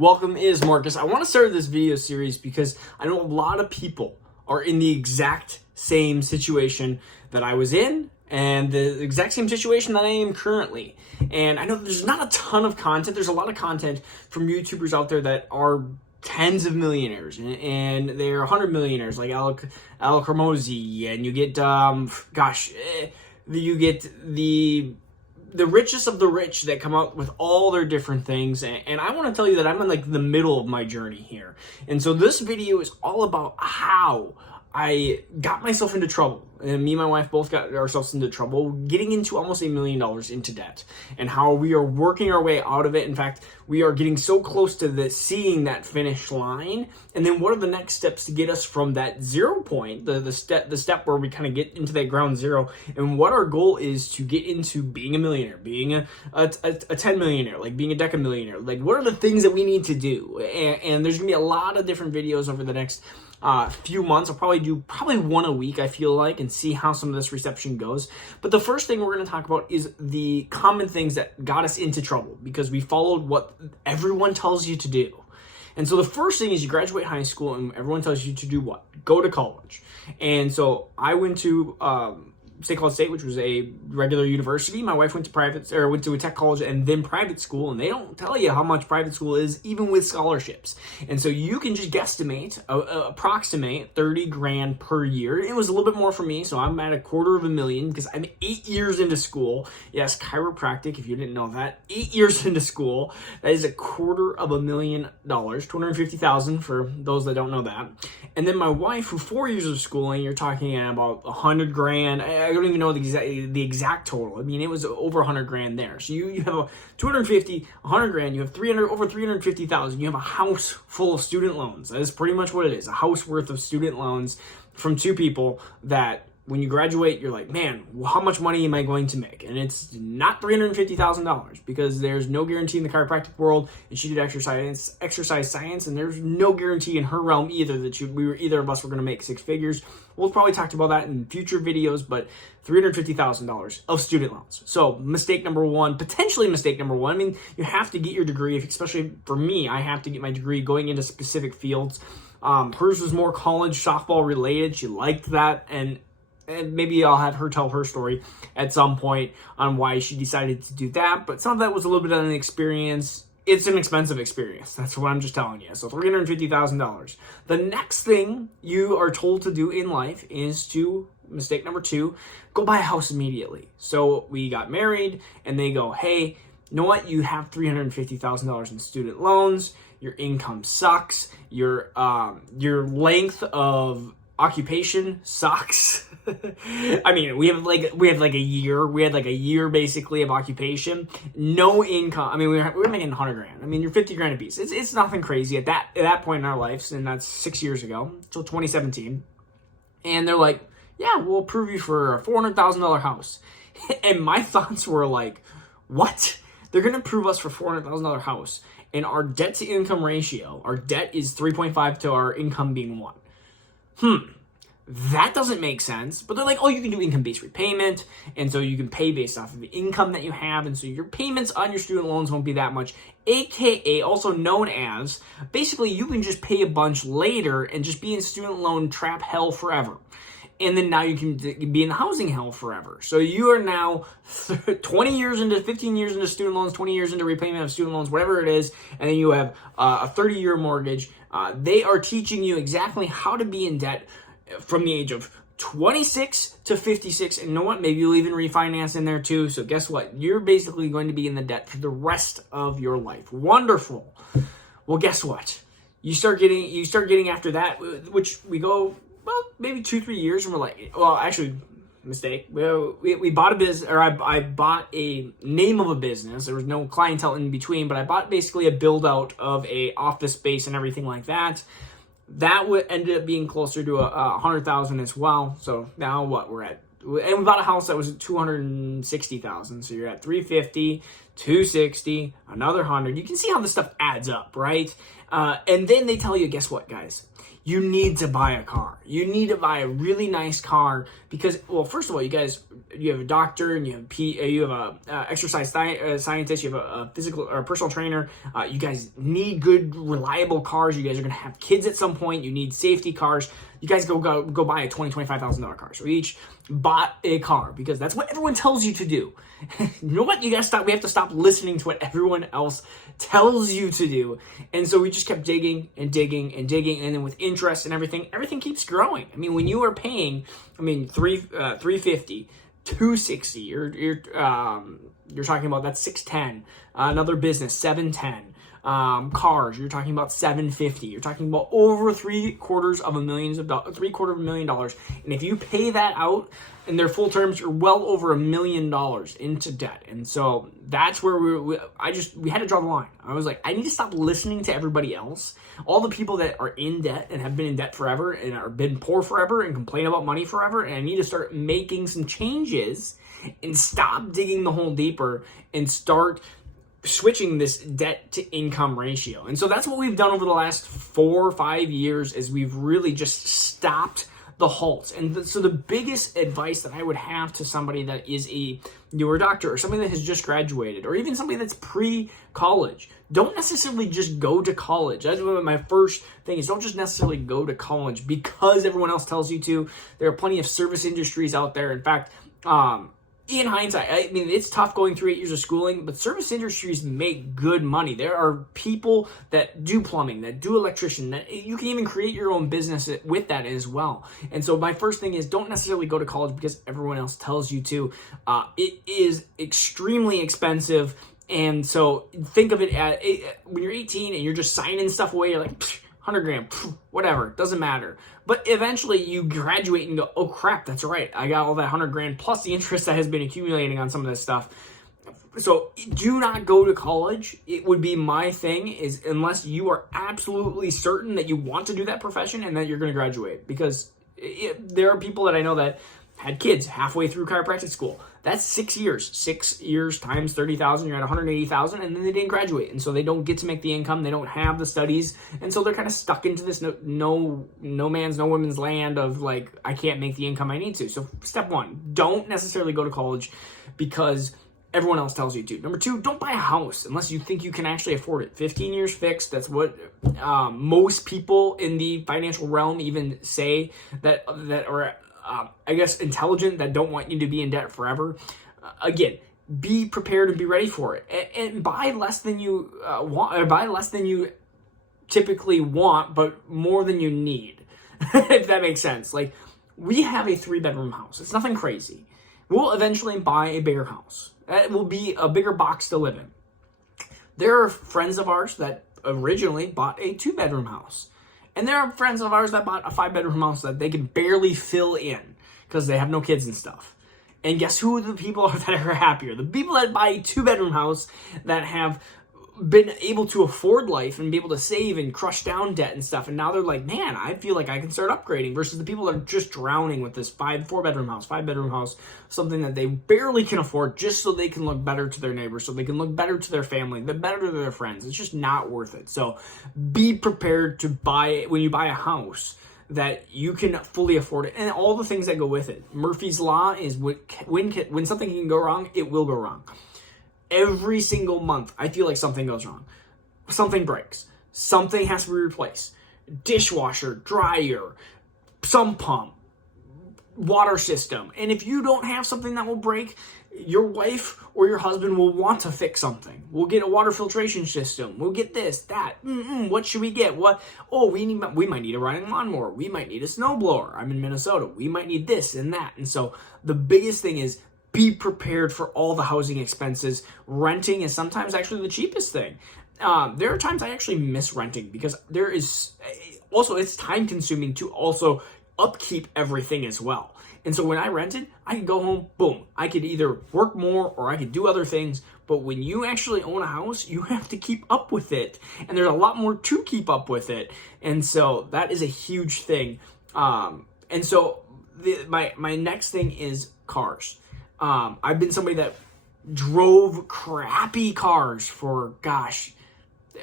Welcome is Marcus. I want to start this video series because I know a lot of people are in the exact same situation that I was in and the exact same situation that I am currently. And I know there's not a ton of content. There's a lot of content from YouTubers out there that are tens of millionaires and they're 100 millionaires like Alec Hormozi, and you get you get the richest of the rich that come out with all their different things. And I want to tell you that I'm in like the middle of my journey here. And so this video is all about how I got myself into trouble. And me and my wife both got ourselves into trouble, getting into almost $1 million into debt, and how we are working our way out of it. In fact, we are getting so close to seeing that finish line. And then what are the next steps to get us from that 0 point, the step where we kind of get into that ground zero, and what our goal is to get into being a millionaire, being a 10 millionaire, like being a deca millionaire. Like, what are the things that we need to do? And there's gonna be a lot of different videos over the next few months. I'll probably do one a week, I feel like, and see how some of this reception goes. But the first thing we're going to talk about is the common things that got us into trouble because we followed what everyone tells you to do. And so the first thing is you graduate high school and everyone tells you to do what? Go to college. And so I went to State College State, which was a regular university. My wife went to a tech college and then private school, and they don't tell you how much private school is, even with scholarships. And so you can just guesstimate, approximate 30 grand per year. It was a little bit more for me, so I'm at $250,000 because I'm 8 years into school. Yes, chiropractic, if you didn't know that, 8 years into school. That is $250,000, $250,000 for those that don't know that. And then my wife, who 4 years of schooling, you're talking about 100 grand. I don't even know the exact total. I mean, it was over 100 grand there. So you have a 250, 100 grand. You have over 350,000. You have a house full of student loans. That is pretty much what it is. A house worth of student loans from two people that when you graduate, you're like, man, how much money am I going to make? And it's not $350,000 because there's no guarantee in the chiropractic world. And she did exercise science, and there's no guarantee in her realm either that either of us were going to make six figures. We'll probably talk about that in future videos, but $350,000 of student loans. So potentially mistake number one. I mean, you have to get your degree, especially for me, I have to get my degree going into specific fields. Hers was more college softball related. She liked that, and maybe I'll have her tell her story at some point on why she decided to do that. But some of that was a little bit of an experience. It's an expensive experience. That's what I'm just telling you. So $350,000. The next thing you are told to do in life is mistake number two, go buy a house immediately. So we got married and they go, hey, you know what? You have $350,000 in student loans. Your income sucks. Your length of occupation sucks. I mean, we had like a year basically of occupation, no income. I mean, we were making 100 grand. I mean, you're 50 grand a piece. It's nothing crazy at that point in our lives, and that's 6 years ago, so 2017. And they're like, yeah, we'll approve you for a $400,000 house. And my thoughts were like, what? They're gonna approve us for $400,000 house, and our debt to income ratio, our debt is 3.5 to our income being 1. That doesn't make sense. But they're like, oh, you can do income-based repayment, and so you can pay based off of the income that you have, and so your payments on your student loans won't be that much, aka also known as, basically you can just pay a bunch later and just be in student loan trap hell forever. And then now you can be in housing hell forever. So you are now 15 years into student loans, 20 years into repayment of student loans, whatever it is, and then you have a 30-year mortgage. They are teaching you exactly how to be in debt from the age of 26 to 56. And you know what? Maybe you'll even refinance in there too. So guess what? You're basically going to be in the debt for the rest of your life. Wonderful. Well, guess what? You start getting after that, which we go, well, maybe 2-3 years, and we're like, well, actually, mistake. We bought a business, or I bought a name of a business. There was no clientele in between, but I bought basically a build out of a office space and everything like that. That ended up being closer to $100,000 as well. So now what we're at, and we bought a house that was at $260,000. So you're at $350 260, another 100. You can see how this stuff adds up, right? And then they tell you, guess what, guys? You need to buy a car. You need to buy a really nice car because, well, first of all, you have a doctor and you have a exercise scientist, you have a physical or a personal trainer. You guys need good, reliable cars. You guys are going to have kids at some point. You need safety cars. You guys go buy a $25,000 car. So we each bought a car because that's what everyone tells you to do. You know what? You gotta stop. We have to stop listening to what everyone else tells you to do. And so we just kept digging and digging and digging, and then with interest and everything keeps growing. I mean, when you are paying, $350, $260, you're talking about that's $610. Another business $710. Cars, you're talking about $750. You're talking about over $750,000. And if you pay that out in their full terms, you're well over $1 million into debt. And so that's where we had to draw the line. I was like, I need to stop listening to everybody else. All the people that are in debt and have been in debt forever and are been poor forever and complain about money forever. And I need to start making some changes and stop digging the hole deeper and start switching this debt to income ratio. And so that's what we've done over the last 4 or 5 years is we've really just stopped the halts. And so the biggest advice that I would have to somebody that is a newer doctor or somebody that has just graduated or even somebody that's pre-college, don't necessarily just go to college. That's what my first thing is. Don't just necessarily go to college because everyone else tells you to. There are plenty of service industries out there. In fact, in hindsight, I mean, it's tough going through 8 years of schooling, but service industries make good money. There are people that do plumbing, that do electrician, that you can even create your own business with that as well. And so my first thing is don't necessarily go to college because everyone else tells you to. It is extremely expensive. And so think of it as when you're 18 and you're just signing stuff away, you're like, 100 grand, whatever, doesn't matter. But eventually you graduate and go, oh crap, that's right. I got all that 100 grand plus the interest that has been accumulating on some of this stuff. So do not go to college. It would be my thing is unless you are absolutely certain that you want to do that profession and that you're going to graduate. Because there are people that I know that had kids halfway through chiropractic school. That's 6 years. 6 years times 30,000, you're at 180,000, and then they didn't graduate. And so they don't get to make the income. They don't have the studies. And so they're kind of stuck into this no man's, no woman's land of like, I can't make the income I need to. So step one, don't necessarily go to college because everyone else tells you to. Number two, don't buy a house unless you think you can actually afford it. 15 years fixed. That's what most people in the financial realm even say that are I guess intelligent, that don't want you to be in debt forever. Again, be prepared and be ready for it, and buy less than you want, or buy less than you typically want, but more than you need. If that makes sense. Like we have a 3-bedroom house. It's nothing crazy. We'll eventually buy a bigger house. It will be a bigger box to live in. There are friends of ours that originally bought a 2-bedroom house. And there are friends of ours that bought a 5-bedroom house that they can barely fill in because they have no kids and stuff. And guess who the people are that are happier? The people that buy a 2-bedroom house that have been able to afford life and be able to save and crush down debt and stuff. And now they're like, man, I feel like I can start upgrading versus the people that are just drowning with this 5-bedroom house, something that they barely can afford just so they can look better to their neighbors, so they can look better to their family, better to their friends. It's just not worth it. So be prepared to buy, when you buy a house, that you can fully afford it and all the things that go with it. Murphy's Law is when something can go wrong, it will go wrong. Every single month, I feel like something goes wrong. Something breaks. Something has to be replaced. Dishwasher, dryer, sump pump, water system. And if you don't have something that will break, your wife or your husband will want to fix something. We'll get a water filtration system. We'll get this, that. What should we get? What? Oh, we might need a riding lawnmower. We might need a snowblower. I'm in Minnesota. We might need this and that. And so the biggest thing is be prepared for all the housing expenses. Renting is sometimes actually the cheapest thing. There are times I actually miss renting because there is also, it's time consuming to also upkeep everything as well. And so when I rented, I could go home, boom. I could either work more or I could do other things. But when you actually own a house, you have to keep up with it. And there's a lot more to keep up with it. And so that is a huge thing. And so my next thing is cars. I've been somebody that drove crappy cars for, gosh,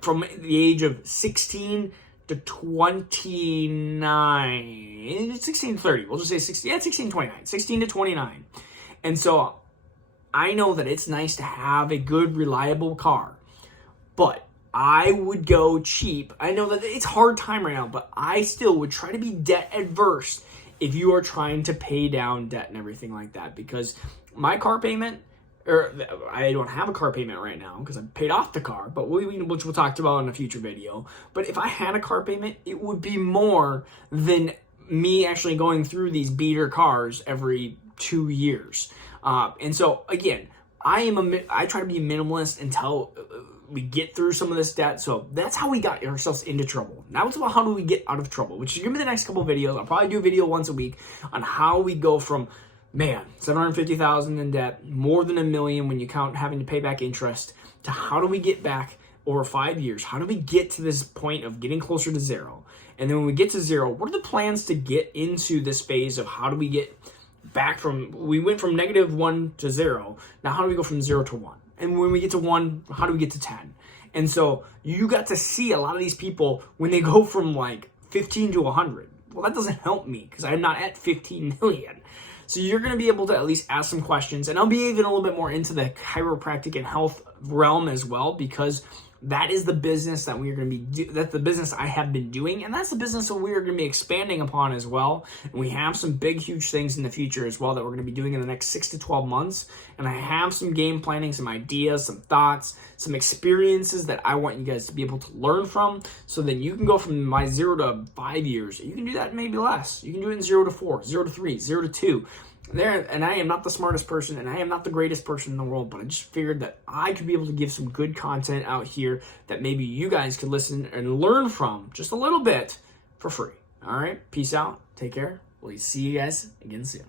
from the age of 16 to 29, 16 to 30, we'll just say 16, yeah, 16 to 29, 16 to 29. And so I know that it's nice to have a good, reliable car, but I would go cheap. I know that it's hard time right now, but I still would try to be debt adverse if you are trying to pay down debt and everything like that, because my car payment, or I don't have a car payment right now because I paid off the car, but which we'll talk about in a future video. But if I had a car payment, it would be more than me actually going through these beater cars every 2 years. And so again, I try to be minimalist until we get through some of this debt. So that's how we got ourselves into trouble. Now it's about how do we get out of trouble, which is going to be the next couple of videos. I'll probably do a video once a week on how we go from, man, $750,000 in debt, more than $1 million when you count having to pay back interest, to how do we get back over 5 years? How do we get to this point of getting closer to zero? And then when we get to zero, what are the plans to get into this phase of how do we get back from, we went from -1 to 0. Now how do we go from 0 to 1? And when we get to 1, how do we get to 10? And so you got to see a lot of these people when they go from like 15 to 100. Well, that doesn't help me because I'm not at 15 million. So you're going to be able to at least ask some questions. And I'll be even a little bit more into the chiropractic and health realm as well, because that is the business that we are going to be, that's the business I have been doing. And that's the business that we are going to be expanding upon as well. And we have some big, huge things in the future as well that we're going to be doing in the next 6 to 12 months. And I have some game planning, some ideas, some thoughts, some experiences that I want you guys to be able to learn from, so that you can go from my 0 to 5 years. You can do that maybe less. You can do it in 0 to 4, 0 to 3, 0 to 2. And I am not the smartest person, and I am not the greatest person in the world, but I just figured that I could be able to give some good content out here that maybe you guys could listen and learn from just a little bit for free. All right, peace out, take care. We'll see you guys again soon.